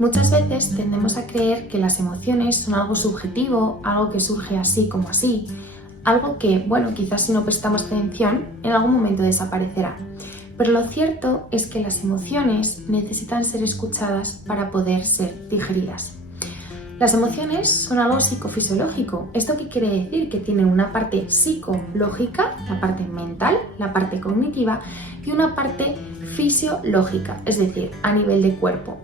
Muchas veces tendemos a creer que las emociones son algo subjetivo, algo que surge así como así, algo que, bueno, quizás si no prestamos atención, en algún momento desaparecerá. Pero lo cierto es que las emociones necesitan ser escuchadas para poder ser digeridas. Las emociones son algo psicofisiológico. ¿Esto qué quiere decir? Que tienen una parte psicológica, la parte mental, la parte cognitiva y una parte fisiológica, es decir, a nivel de cuerpo.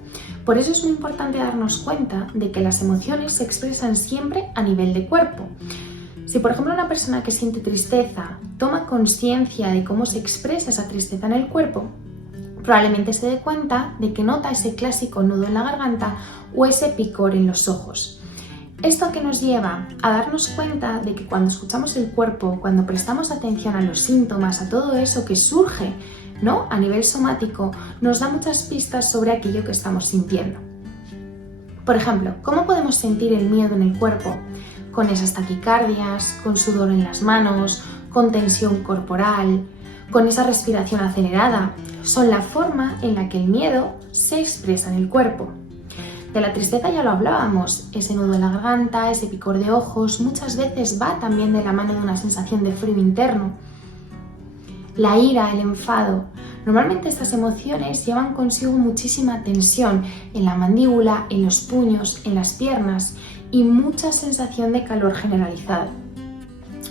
Por eso es muy importante darnos cuenta de que las emociones se expresan siempre a nivel de cuerpo. Si por ejemplo una persona que siente tristeza toma conciencia de cómo se expresa esa tristeza en el cuerpo, probablemente se dé cuenta de que nota ese clásico nudo en la garganta o ese picor en los ojos. Esto que nos lleva a darnos cuenta de que cuando escuchamos el cuerpo, cuando prestamos atención a los síntomas, a todo eso que surge, ¿no?, a nivel somático, nos da muchas pistas sobre aquello que estamos sintiendo. Por ejemplo, ¿cómo podemos sentir el miedo en el cuerpo? Con esas taquicardias, con sudor en las manos, con tensión corporal, con esa respiración acelerada. Son la forma en la que el miedo se expresa en el cuerpo. De la tristeza ya lo hablábamos, ese nudo en la garganta, ese picor de ojos, muchas veces va también de la mano de una sensación de frío interno. La ira, el enfado. Normalmente estas emociones llevan consigo muchísima tensión en la mandíbula, en los puños, en las piernas y mucha sensación de calor generalizado.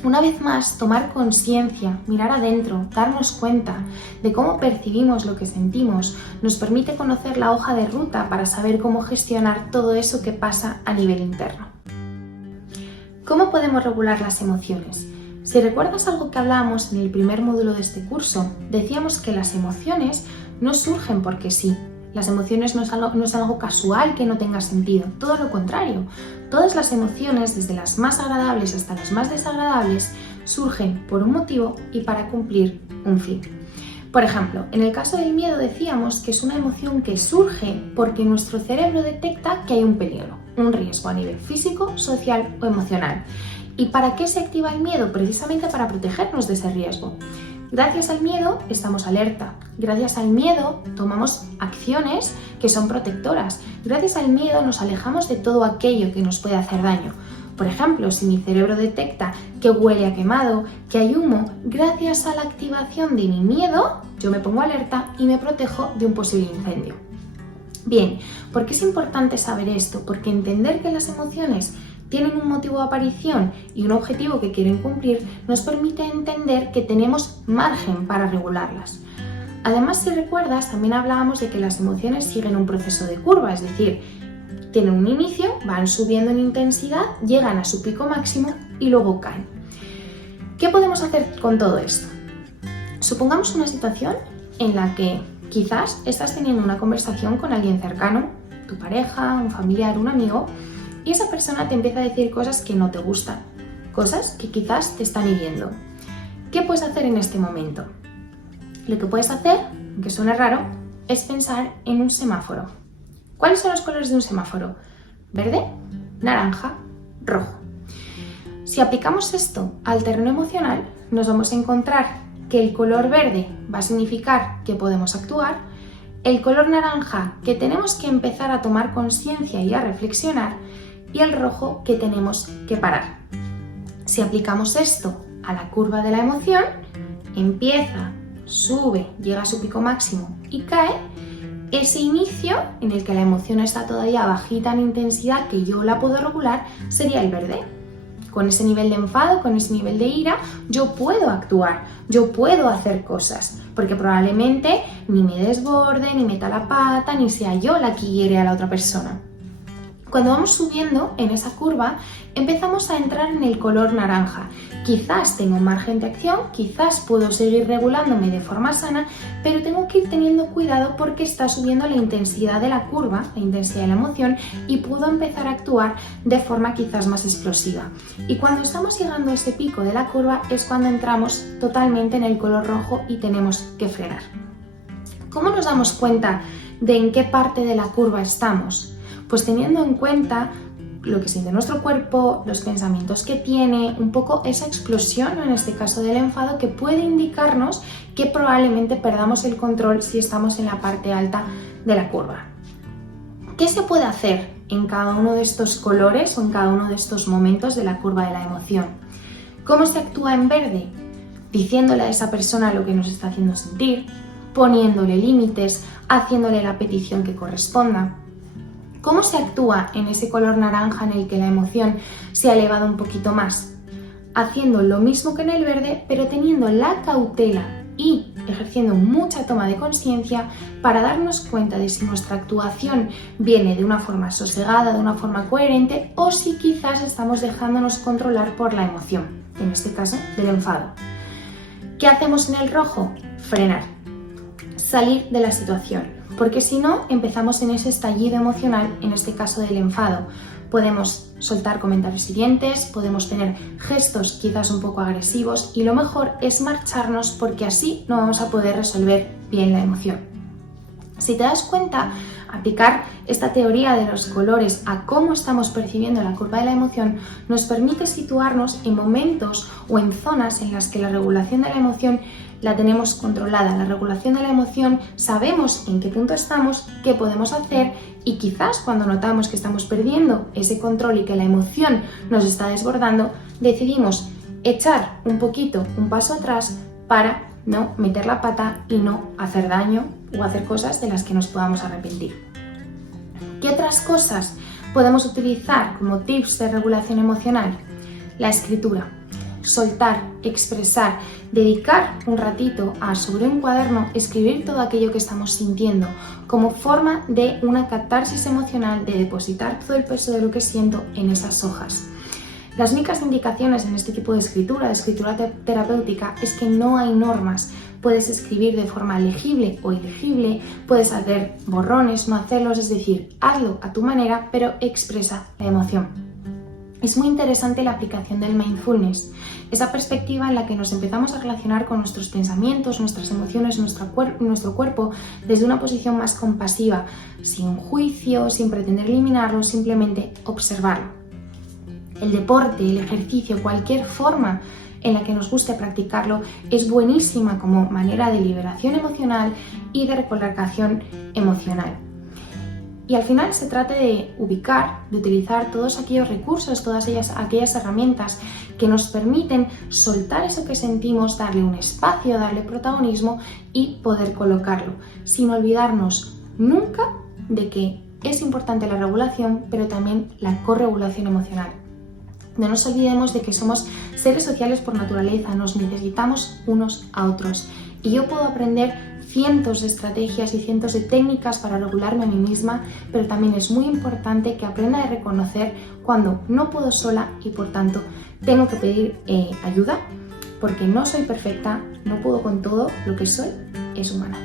Una vez más, tomar conciencia, mirar adentro, darnos cuenta de cómo percibimos lo que sentimos, nos permite conocer la hoja de ruta para saber cómo gestionar todo eso que pasa a nivel interno. ¿Cómo podemos regular las emociones? Si recuerdas algo que hablábamos en el primer módulo de este curso, decíamos que las emociones no surgen porque sí. Las emociones no es algo casual que no tenga sentido, todo lo contrario. Todas las emociones, desde las más agradables hasta las más desagradables, surgen por un motivo y para cumplir un fin. Por ejemplo, en el caso del miedo decíamos que es una emoción que surge porque nuestro cerebro detecta que hay un peligro, un riesgo a nivel físico, social o emocional. ¿Y para qué se activa el miedo? Precisamente para protegernos de ese riesgo. Gracias al miedo estamos alerta, gracias al miedo tomamos acciones que son protectoras, gracias al miedo nos alejamos de todo aquello que nos puede hacer daño. Por ejemplo, si mi cerebro detecta que huele a quemado, que hay humo, gracias a la activación de mi miedo, yo me pongo alerta y me protejo de un posible incendio. Bien, ¿por qué es importante saber esto? Porque entender que las emociones tienen un motivo de aparición y un objetivo que quieren cumplir, nos permite entender que tenemos margen para regularlas. Además, si recuerdas, también hablábamos de que las emociones siguen un proceso de curva, es decir, tienen un inicio, van subiendo en intensidad, llegan a su pico máximo y luego caen. ¿Qué podemos hacer con todo esto? Supongamos una situación en la que quizás estás teniendo una conversación con alguien cercano, tu pareja, un familiar, un amigo, y esa persona te empieza a decir cosas que no te gustan, cosas que quizás te están hiriendo. ¿Qué puedes hacer en este momento? Lo que puedes hacer, aunque suene raro, es pensar en un semáforo. ¿Cuáles son los colores de un semáforo? Verde, naranja, rojo. Si aplicamos esto al terreno emocional, nos vamos a encontrar que el color verde va a significar que podemos actuar, el color naranja que tenemos que empezar a tomar conciencia y a reflexionar, y el rojo que tenemos que parar. Si aplicamos esto a la curva de la emoción, empieza, sube, llega a su pico máximo y cae, ese inicio en el que la emoción está todavía bajita en intensidad, que yo la puedo regular, sería el verde. Con ese nivel de enfado, con ese nivel de ira, yo puedo actuar, yo puedo hacer cosas, porque probablemente ni me desborde, ni meta la pata, ni sea yo la que hiere a la otra persona. Cuando vamos subiendo en esa curva, empezamos a entrar en el color naranja. Quizás tengo un margen de acción, quizás puedo seguir regulándome de forma sana, pero tengo que ir teniendo cuidado porque está subiendo la intensidad de la curva, la intensidad de la emoción, y puedo empezar a actuar de forma quizás más explosiva. Y cuando estamos llegando a ese pico de la curva es cuando entramos totalmente en el color rojo y tenemos que frenar. ¿Cómo nos damos cuenta de en qué parte de la curva estamos? Pues teniendo en cuenta lo que siente nuestro cuerpo, los pensamientos que tiene, un poco esa explosión, en este caso del enfado, que puede indicarnos que probablemente perdamos el control si estamos en la parte alta de la curva. ¿Qué se puede hacer en cada uno de estos colores o en cada uno de estos momentos de la curva de la emoción? ¿Cómo se actúa en verde? Diciéndole a esa persona lo que nos está haciendo sentir, poniéndole límites, haciéndole la petición que corresponda. ¿Cómo se actúa en ese color naranja en el que la emoción se ha elevado un poquito más? Haciendo lo mismo que en el verde, pero teniendo la cautela y ejerciendo mucha toma de conciencia para darnos cuenta de si nuestra actuación viene de una forma sosegada, de una forma coherente, o si quizás estamos dejándonos controlar por la emoción, en este caso del enfado. ¿Qué hacemos en el rojo? Frenar, salir de la situación, porque si no empezamos en ese estallido emocional, en este caso del enfado. Podemos soltar comentarios hirientes, podemos tener gestos quizás un poco agresivos y lo mejor es marcharnos porque así no vamos a poder resolver bien la emoción. Si te das cuenta, aplicar esta teoría de los colores a cómo estamos percibiendo la curva de la emoción nos permite situarnos en momentos o en zonas en las que la regulación de la emoción la tenemos controlada. La regulación de la emoción, sabemos en qué punto estamos, qué podemos hacer y quizás cuando notamos que estamos perdiendo ese control y que la emoción nos está desbordando, decidimos echar un paso atrás para no meter la pata y no hacer daño o hacer cosas de las que nos podamos arrepentir. ¿Qué otras cosas podemos utilizar como tips de regulación emocional? La escritura. Soltar, expresar, dedicar un ratito a sobre un cuaderno escribir todo aquello que estamos sintiendo como forma de una catarsis emocional, de depositar todo el peso de lo que siento en esas hojas. Las únicas indicaciones en este tipo de escritura terapéutica, es que no hay normas. Puedes escribir de forma legible o ilegible, puedes hacer borrones, no hacerlos, es decir, hazlo a tu manera, pero expresa la emoción. Es muy interesante la aplicación del mindfulness, esa perspectiva en la que nos empezamos a relacionar con nuestros pensamientos, nuestras emociones, nuestro cuerpo desde una posición más compasiva, sin juicio, sin pretender eliminarlo, simplemente observarlo. El deporte, el ejercicio, cualquier forma en la que nos guste practicarlo es buenísima como manera de liberación emocional y de recolocación emocional. Y al final se trata de ubicar, de utilizar todos aquellos recursos, todas aquellas herramientas que nos permiten soltar eso que sentimos, darle un espacio, darle protagonismo y poder colocarlo, sin olvidarnos nunca de que es importante la regulación, pero también la corregulación emocional. No nos olvidemos de que somos seres sociales por naturaleza, nos necesitamos unos a otros. Y yo puedo aprender cientos de estrategias y cientos de técnicas para regularme a mí misma, pero también es muy importante que aprenda a reconocer cuando no puedo sola y por tanto tengo que pedir ayuda, porque no soy perfecta, no puedo con todo, lo que soy es humana.